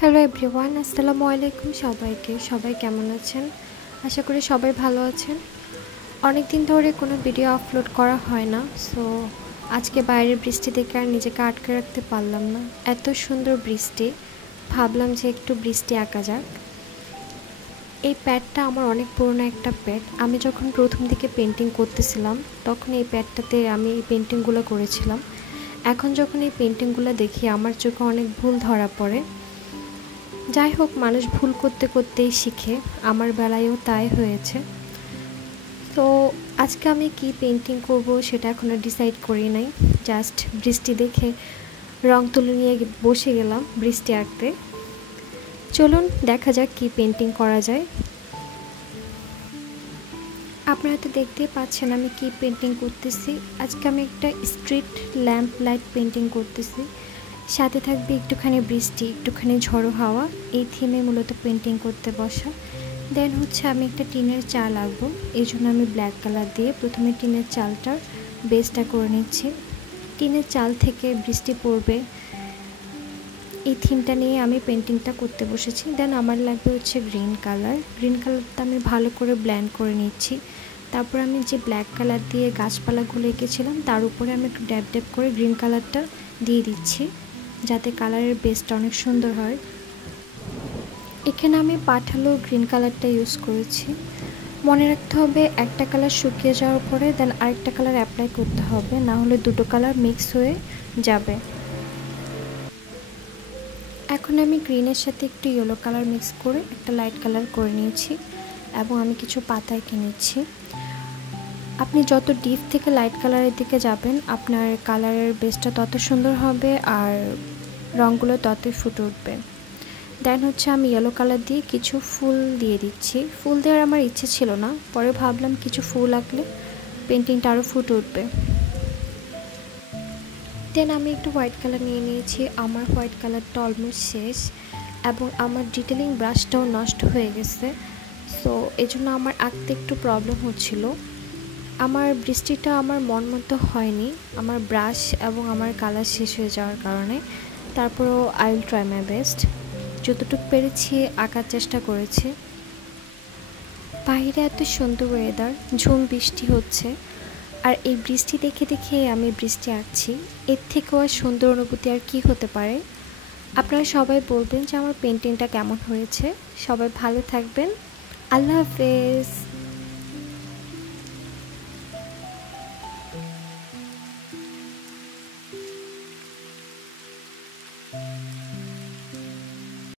Hello everyone, আসসালামু আলাইকুম সবাইকে। সবাই কেমন আছেন? আশা করি সবাই ভালো আছেন। অনেক দিন ধরে কোনো ভিডিও আপলোড করা হয় না, সো আজকে বাইরের বৃষ্টি দেখে আর নিজেকে আটকে রাখতে পারলাম না। এত সুন্দর বৃষ্টি, ভাবলাম যে একটু বৃষ্টি আঁকা যাক। এই প্যাডটা আমার অনেক পুরনো একটা প্যাড। আমি যখন প্রথম দিকে পেন্টিং করতেছিলাম তখন এই প্যাডটাতে আমি এই পেন্টিংগুলো করেছিলাম। এখন যখন এই পেন্টিংগুলো দেখি আমার চোখে অনেক ভুল ধরা পড়ে। যাই হোক, মানুষ ভুল করতে করতেই শিখে, আমার বেলায়ও তাই হয়েছে। তো আজকে আমি কি পেন্টিং করব সেটা এখনও ডিসাইড করি নাই। জাস্ট বৃষ্টি দেখে রং তুলি নিয়ে বসে গেলাম বৃষ্টি আঁকতে। চলুন দেখা যাক কি পেন্টিং করা যায়। আপনারা তো দেখতেই পাচ্ছেন আমি কি পেন্টিং করতেছি। আজকে আমি একটা স্ট্রিট ল্যাম্প লাইট পেন্টিং করতেছি, সাথে থাকবে একটুখানি বৃষ্টি, একটুখানি ঝড়ো হাওয়া। এই থিমে মূলত পেন্টিং করতে বসা। দেন হচ্ছে আমি একটা টিনের চাল আঁকবো, এই জন্য আমি ব্ল্যাক কালার দিয়ে প্রথমে টিনের চালটার বেসটা করে নিচ্ছি। টিনের চাল থেকে বৃষ্টি পড়বে, এই থিমটা নিয়ে আমি পেন্টিংটা করতে বসেছি। দেন আমার লাগবে হচ্ছে গ্রিন কালারটা আমি ভালো করে ব্ল্যান্ড করে নিচ্ছি। তারপর আমি যে ব্ল্যাক কালার দিয়ে গাছপালাগুলো এঁকেছিলাম তার উপরে আমি একটু ড্যাব ড্যাব করে গ্রিন কালারটা দিয়ে দিচ্ছি, যাতে কালারের বেসটা অনেক সুন্দর হয়। এখানে আমি পাঠালো গ্রিন কালারটা ইউজ করেছি। মনে রাখতে হবে একটা কালার শুকিয়ে যাওয়ার পরে দেন আরেকটা কালার অ্যাপ্লাই করতে হবে, না হলে দুটো কালার মিক্স হয়ে যাবে। এখন আমি গ্রিনের সাথে একটু ইয়েলো কালার মিক্স করে একটা লাইট কালার করে নিয়েছি এবং আমি কিছু পাতা এঁকে নিচ্ছি। আপনি যত ডিপ থেকে লাইট কালারের দিকে যাবেন আপনার কালারের বেসটা তত সুন্দর হবে আর রঙগুলো ততই ফুটে উঠবে। দেন হচ্ছে আমি ইয়েলো কালার দিয়ে কিছু ফুল দিয়ে দিচ্ছি। ফুল দেওয়ার আমার ইচ্ছে ছিল না, পরে ভাবলাম কিছু ফুল আঁকলে পেন্টিংটা আরও ফুটে উঠবে। দেন আমি একটু হোয়াইট কালার নিয়ে নিয়েছি। আমার হোয়াইট কালারটা অলমোস্ট শেষ এবং আমার ডিটেলিং ব্রাশটাও নষ্ট হয়ে গেছে, সো এই জন্য আমার আঁকতে একটু প্রবলেম হচ্ছিল। আমার বৃষ্টিটা আমার মন মতো হয়নি, আমার ব্রাশ এবং আমার কালার শেষ হয়ে যাওয়ার কারণে। তারপরেও I will try my best, যতটুকু পেরেছি আঁকার চেষ্টা করেছি। বাইরে এত সুন্দর ওয়েদার, ঝুম বৃষ্টি হচ্ছে, আর এই বৃষ্টি দেখে দেখে আমি বৃষ্টি আঁকছি। এর থেকেও আর সুন্দর অনুভূতি আর কি হতে পারে। আপনারা সবাই বলবেন যে আমার পেন্টিংটা কেমন হয়েছে। সবাই ভালো থাকবেন। আল্লাহ হাফেজ।